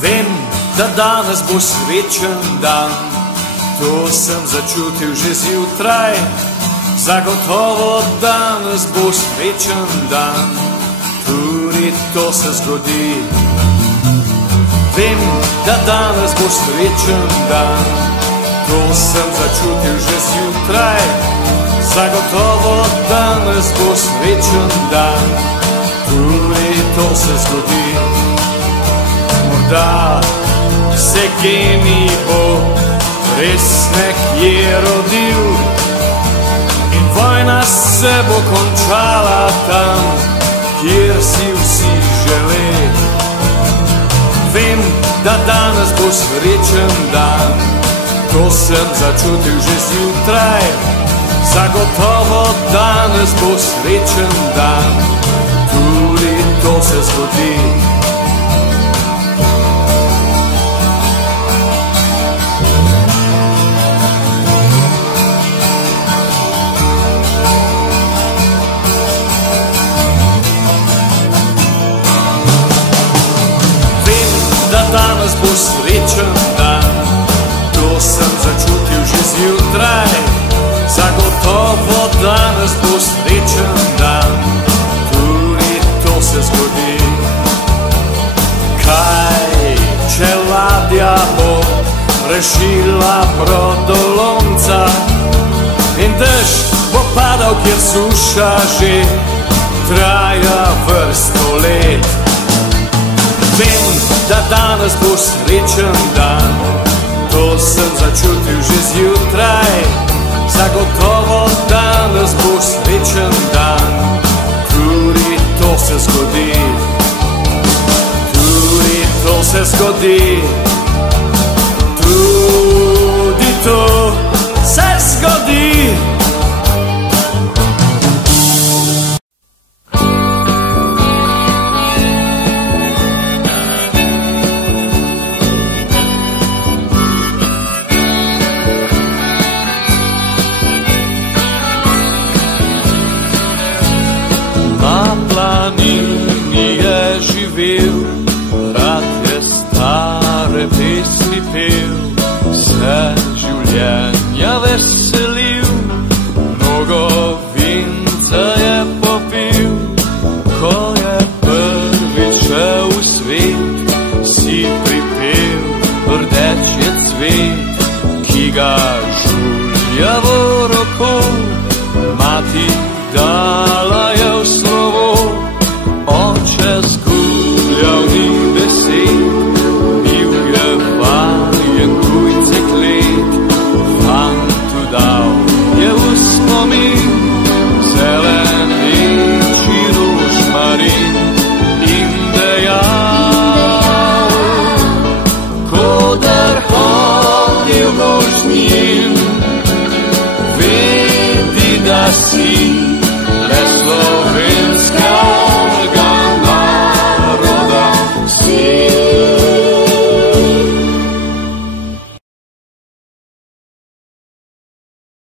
Vem, da danes bo srečen dan, to sem začutil že zjutraj. Zagotovo danes bo srečen dan, tudi to se zgodi. Vem, da danes bo srečen dan, to sem začutil že zjutraj. Zagotovo danes bo srečen dan, tudi to se zgodi. Morda se genij bo res nekje rodil in vojna se bo končala tam, kjer si vsi želeli. Vem, da danes bo srečen dan, to sem začutil že zjutraj. Zagotovo danes bo srečen dan, tudi to se zgodi. Danes bo srečen dan, to sem začutil že zjutraj. Zagotovo danes bo srečen dan, tudi to se zgodi. Kaj, če ladja bo rešila brodolomca in dež bo padal, kjer suša že traja vrsto let. Vem, da danes bo srečen dan, to sem začutil že zjutraj. Zagotovo danes bo srečen dan, tudi to se zgodi. Tudi to se zgodi. Tudi to se zgodi. Na planini je živel